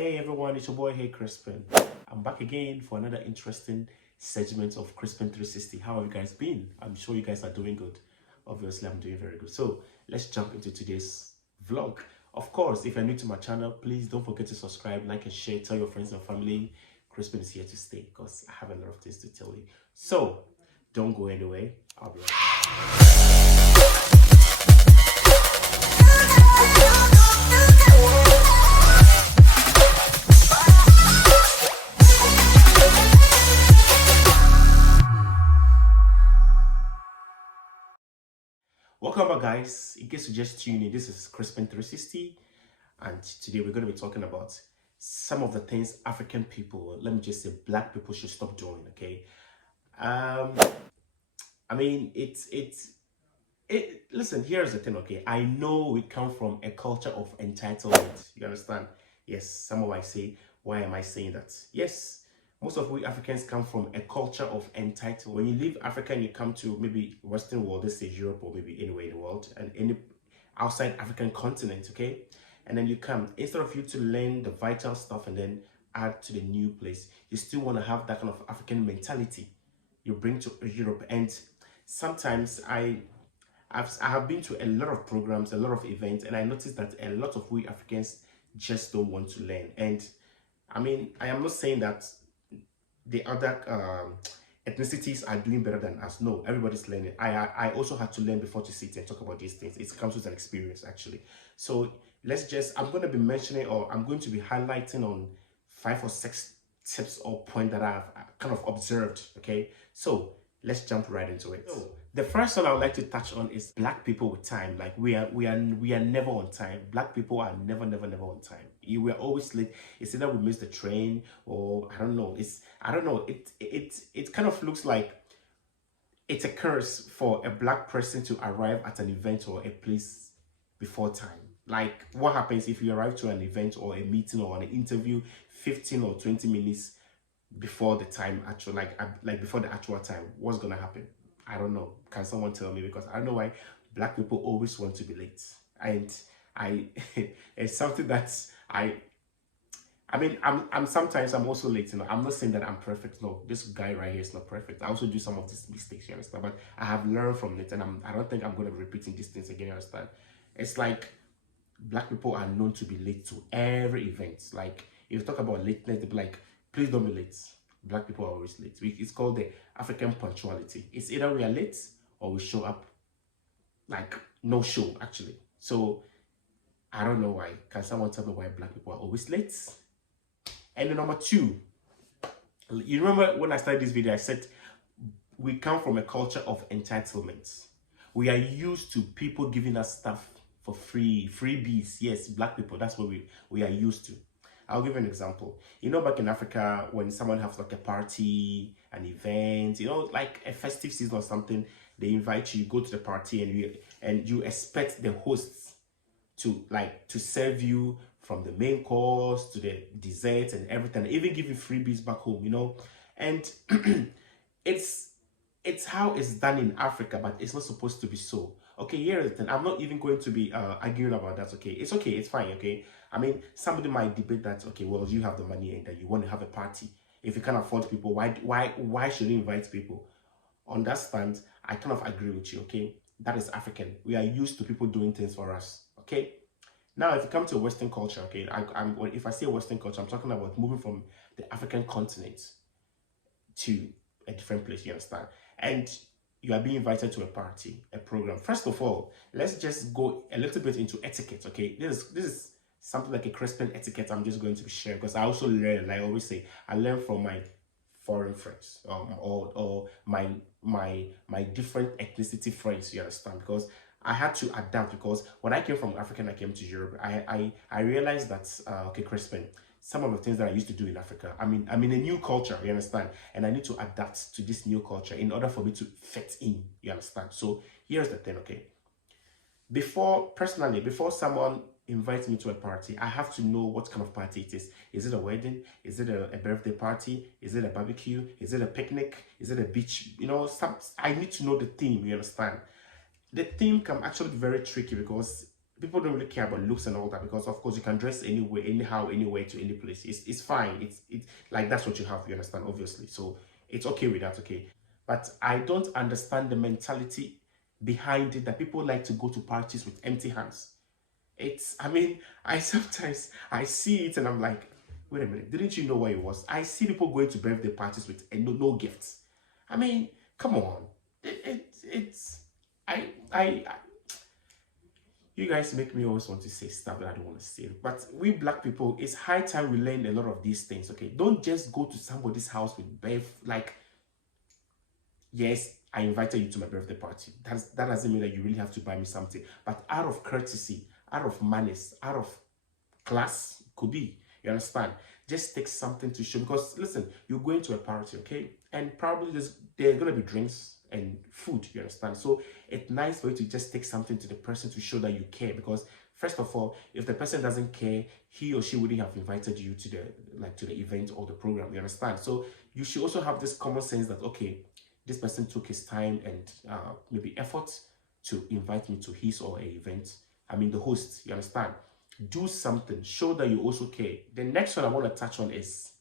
Hey everyone, it's your boy Hey Crispin. I'm back again for another interesting segment of Crispin 360. How have you guys been? I'm sure you guys are doing good. Obviously, I'm doing very good. So let's jump into today's vlog. Of course, if you're new to my channel, please don't forget to subscribe, like and share, tell your friends and family. Crispin is here to stay because I have a lot of things to tell you. So don't go anywhere. I'll be right back. Welcome back, guys. In case you just tuned in, this is Crispin 360, and today we're going to be talking about some of the things African people, let me just say black people, should stop doing. Okay, I mean listen, here's the thing. Okay, I know we come from a culture of entitlement. You understand? Yes, some of I say, why am I saying that? Yes, most of we Africans come from a culture of entitlement. When you leave Africa and you come to maybe Western world, let's say Europe or maybe anywhere in the world, and any outside African continent, okay, and then you come, instead of you to learn the vital stuff and then add to the new place, you still want to have that kind of African mentality you bring to Europe. And sometimes I have been to a lot of programs, a lot of events, and I noticed that a lot of we Africans just don't want to learn. And I mean, I am not saying that the other ethnicities are doing better than us. No, everybody's learning. I also had to learn before to sit and talk about these things. It comes with an experience, actually. So I'm going to be mentioning, or I'm going to be highlighting on 5 or 6 tips or points that I've kind of observed. Okay, so let's jump right into it. So, the first one I would like to touch on is black people with time. Like we are never on time. Black people are never on time. We are always late. It's either we miss the train or I don't know. It kind of looks like it's a curse for a black person to arrive at an event or a place before time. Like, what happens if you arrive to an event or a meeting or an interview 15 or 20 minutes before the time, actual like before the actual time? What's gonna happen? I don't know. Can someone tell me? Because I don't know why black people always want to be late. And it's something that I mean, I'm sometimes I'm also late. You know, I'm not saying that I'm perfect. No, this guy right here is not perfect. I also do some of these mistakes, you understand? But I have learned from it, and I don't think I'm going to be repeating these things again. You understand? It's like black people are known to be late to every event. Like, if you talk about lateness, they'll be like, please don't be late. Black people are always late. It's called the African punctuality. It's either we are late or we show up like no show, actually. So I don't know why. Can someone tell me why black people are always late? And then number 2, you remember when I started this video, I said we come from a culture of entitlement. We are used to people giving us stuff for free, freebies. Yes, black people, that's what we are used to. I'll give you an example. You know, back in Africa, when someone has like a party, an event, you know, like a festive season or something, they invite you, you go to the party, and you expect the hosts to serve you from the main course to the desserts and everything, even give you freebies back home, you know. And it's how it's done in Africa, but it's not supposed to be so. Okay, here's the thing. I'm not even going to be arguing about that. Okay, it's fine. Okay, I mean, somebody might debate that. Okay, well, you have the money and that you want to have a party. If you can't afford people, why should you invite people? On that stand, I kind of agree with you. Okay, that is African. We are used to people doing things for us. Okay. Now, if you come to Western culture, okay, if I say Western culture, I'm talking about moving from the African continent to a different place, you understand? And you are being invited to a party, a program. First of all, let's just go a little bit into etiquette, okay? This is something like a Crispin etiquette I'm just going to share, because I also learn, like I always say, I learn from my foreign friends or my different ethnicity friends, you understand? Because I had to adapt, because when I came from Africa and I came to Europe, I realized that okay, Crispin, some of the things that I used to do in Africa, I'm in a new culture, you understand? And I need to adapt to this new culture in order for me to fit in, you understand? So here's the thing, okay? Before someone invites me to a party, I have to know what kind of party it is. Is it a wedding? Is it a birthday party? Is it a barbecue? Is it a picnic? Is it a beach? You know, I need to know the theme, you understand? The theme can actually be very tricky, because people don't really care about looks and all that, because of course you can dress anywhere, anyhow, anywhere, to any place. It's fine. It's like that's what you have, you understand, obviously. So it's okay with that, okay. But I don't understand the mentality behind it, that people like to go to parties with empty hands. It's, I mean, I sometimes I see it and I'm like, wait a minute, didn't you know what it was? I see people going to birthday parties with no gifts. I mean, come on. It's I you guys make me always want to say stuff that I don't want to say. But we black people, it's high time we learn a lot of these things, okay? Don't just go to somebody's house with like, yes, I invited you to my birthday party. That doesn't mean that you really have to buy me something. But out of courtesy, out of manners, out of class, could be, you understand, just take something to show. Because listen, you're going to a party, okay, and probably there are going to be drinks and food, you understand. So it's nice for you to just take something to the person to show that you care. Because first of all, if the person doesn't care, he or she wouldn't have invited you to the event or the program, you understand. So you should also have this common sense that, okay, this person took his time and maybe effort to invite me to his or a event. I mean, the host, you understand. Do something, show that you also care. The next one I want to touch on is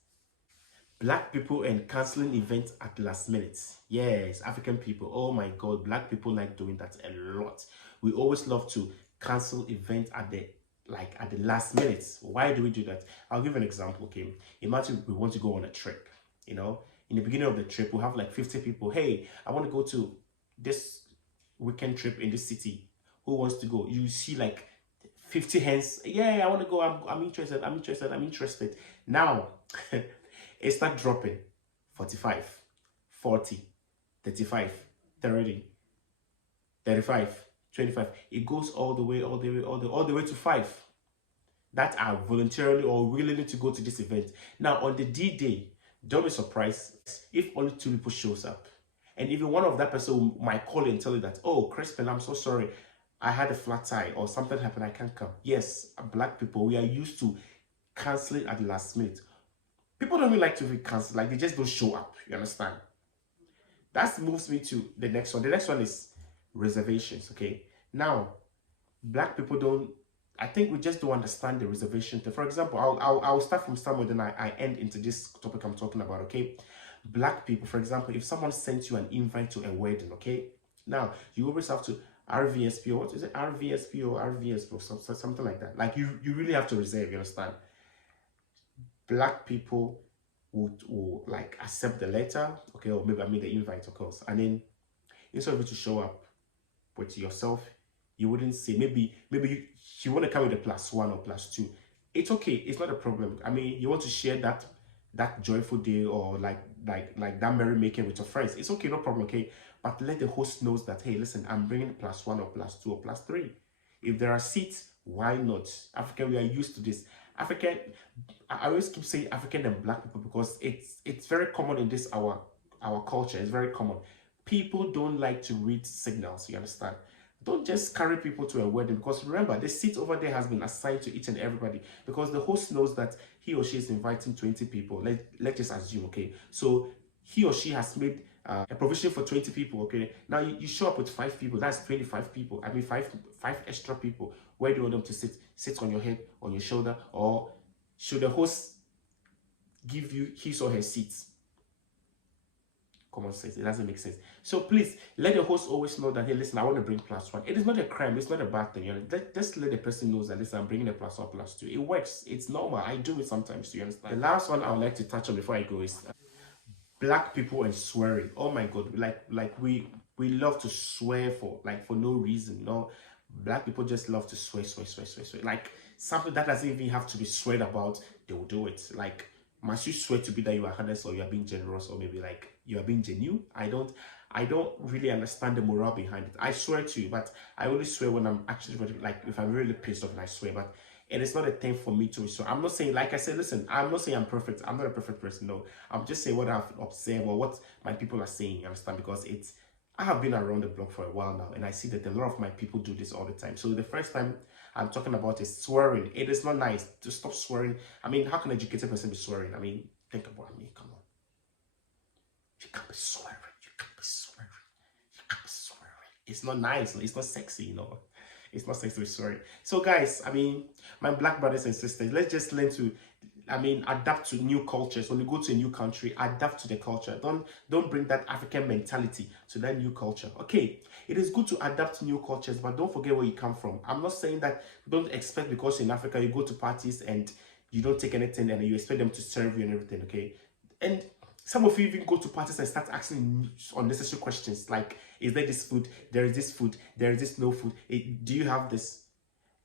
black people and canceling events at last minute. Yes, African people, oh my god, black people like doing that a lot. We always love to cancel events at the last minute. Why do we do that? I'll give an example. Okay, imagine we want to go on a trip. You know, in the beginning of the trip we have like 50 people. Hey, I want to go to this weekend trip in this city. Who wants to go? You see like 50 hands. Yeah, I want to go. I'm interested. I'm interested. I'm interested. Now, it start dropping. 45, 40, 35, 30, 35, 25. It goes all the way, all the way to 5 that are voluntarily or willing to go to this event. Now, on the D-Day, don't be surprised if only 2 people shows up. And even one of that person might call you and tell you that, oh, Crispin, I'm so sorry. I had a flat tire or something happened, I can't come. Yes, black people, we are used to canceling at the last minute. People don't really like to be cancelled, like they just don't show up, you understand? That moves me to the next one. The next one is reservations, okay? Now, black people don't, I think we just don't understand the reservation thing. For example, I'll start from somewhere, then I end into this topic I'm talking about, okay? Black people, for example, if someone sends you an invite to a wedding, okay? Now, you always have to RVSP, or what is it? RVSP or RVSP or something like that. Like you really have to reserve, you understand? Black people will like accept the letter, okay, or maybe I mean the invite, of course, and then instead of you to show up with yourself, you wouldn't say, maybe you want to come with a +1 or +2. It's okay, it's not a problem. I mean, you want to share that joyful day or like that merrymaking with your friends. It's okay, no problem, okay. But let the host knows that, hey, listen, I'm bringing +1 or +2 or +3. If there are seats, why not? African, we are used to this. African, I always keep saying African and black people because it's very common in this our culture. It's very common. People don't like to read signals, you understand? Don't just carry people to a wedding, because remember, the seat over there has been assigned to each and everybody, because the host knows that he or she is inviting 20 people. Let's just assume, okay? So he or she has made a provision for 20 people, okay? Now you show up with 5 people, that's 25 people. I mean, five extra people. Where do you want them to sit? Sit on your head, on your shoulder, or should the host give you his or her seats? Common sense, it doesn't make sense. So please let the host always know that, hey, listen, I want to bring +1. It is not a crime, it's not a bad thing, you know. Just let the person know that, listen, I'm bringing a +1, +2. It works, it's normal. I do it sometimes, you understand? The last one I would like to touch on before I go is black people and swearing. Oh my god, like we love to swear for no reason. No, black people just love to swear. Like something that doesn't even have to be sweared about, they will do it. Like, must you swear to be that you are honest, or you are being generous, or maybe like you are being genuine? I don't really understand the morale behind it. I swear to you, but I only swear when I'm actually ready, like if I'm really pissed off and I swear. But it is not a thing for me to swear. I'm not saying, like I said, listen, I'm not saying I'm perfect. I'm not a perfect person. No, I'm just saying what I've observed or what my people are saying. You understand? Because I have been around the block for a while now, and I see that a lot of my people do this all the time. So the first time I'm talking about is swearing. It is not nice to stop swearing. I mean, how can an educated person be swearing? I mean, think about me. Come on. You can't be swearing. You can't be swearing. You can't be swearing. It's not nice. It's not sexy, you know. It's not sexy, sorry. So guys, I mean, my black brothers and sisters, let's just learn to, I mean, adapt to new cultures. When you go to a new country, adapt to the culture. Don't bring that African mentality to that new culture. Okay, it is good to adapt to new cultures, but don't forget where you come from. I'm not saying that don't expect because in Africa you go to parties and you don't take anything and you expect them to serve you and everything. Okay, and some of you even go to parties and start asking unnecessary questions like, is there this food? There is this food. There is this no food. Do you have this?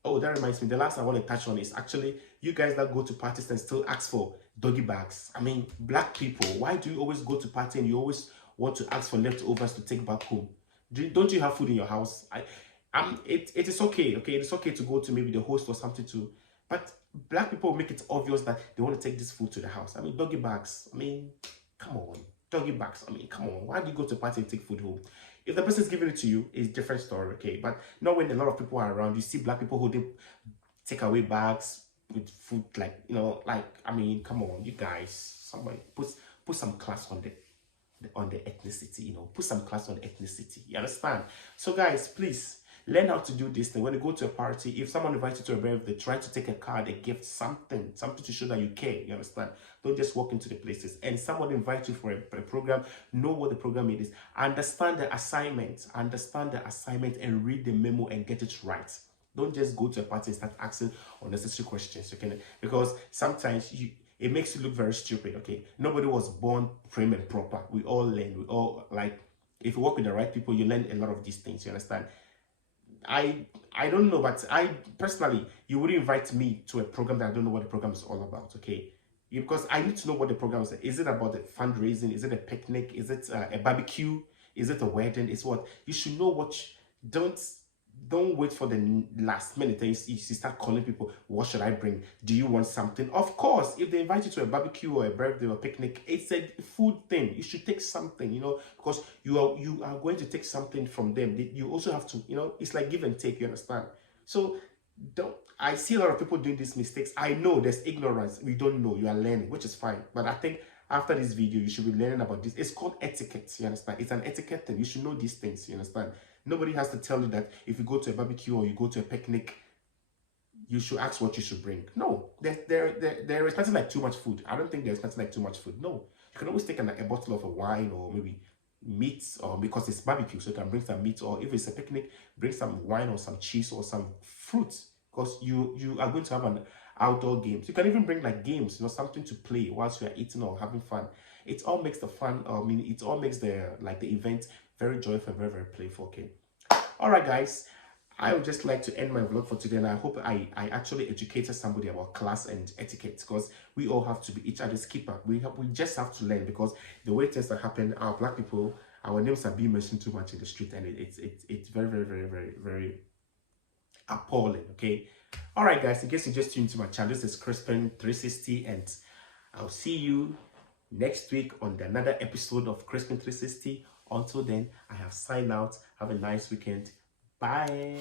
Oh, that reminds me. The last I want to touch on is actually you guys that go to parties and still ask for doggy bags. I mean, black people, why do you always go to party and you always want to ask for leftovers to take back home? Don't you have food in your house? It is okay. Okay, it's okay to go to maybe the host or something too, but black people make it obvious that they want to take this food to the house. I mean, doggy bags. I mean, come on, doggy bags. I mean, come on. Why do you go to a party and take food home? If the person is giving it to you, it's a different story, okay? But not when a lot of people are around. You see black people holding takeaway bags with food, like, you know, like, I mean, come on, you guys. Somebody put some class on the ethnicity, you know, put some class on the ethnicity. You understand? So guys, please learn how to do this thing. When you go to a party, if someone invites you to a birthday, try to take a card, a gift, something to show that you care. You understand? Don't just walk into the places. And someone invites you for a program, know what the program is. Understand the assignment, and read the memo and get it right. Don't just go to a party and start asking unnecessary questions, okay? Because sometimes it makes you look very stupid, okay? Nobody was born prim and proper. We all learn. We all, like, if you work with the right people, you learn a lot of these things, you understand? I don't know, but I personally, you wouldn't invite me to a program that I don't know what the program is all about, okay? Because I need to know what the program is. Is it about the fundraising? Is it a picnic? Is it a barbecue? Is it a wedding? Is what? You should know what. Don't wait for the last minute and you start calling people, what should I bring? Do you want something? Of course, if they invite you to a barbecue or a birthday or picnic, it's a food thing. You should take something, you know, because you are going to take something from them. You also have to, you know, it's like give and take, you understand? So I see a lot of people doing these mistakes. I know there's ignorance. We don't know. You are learning, which is fine. But I think after this video, you should be learning about this. It's called etiquette, you understand? It's an etiquette thing. You should know these things, you understand? Nobody has to tell you that if you go to a barbecue or you go to a picnic, you should ask what you should bring. No, they're expecting like too much food. I don't think they're expecting like too much food. No, you can always take a bottle of a wine or maybe meat, or because it's barbecue, so you can bring some meat, or if it's a picnic, bring some wine or some cheese or some fruits, because you are going to have an outdoor games. You can even bring like games, you know, something to play whilst you are eating or having fun. It all makes the fun, I mean, it all makes the event very joyful and very, very playful, okay? All right, guys, I would just like to end my vlog for today, and I hope I actually educated somebody about class and etiquette, because we all have to be each other's keeper. We just have to learn, because the way things are happening, our black people, our names are being mentioned too much in the street, and it's very, very, very, very, very appalling, okay? All right, guys, in case you just tuned to my channel, this is Crispin 360, and I'll see you next week on another episode of Crispin 360. Until then, I have signed out. Have a nice weekend. Bye.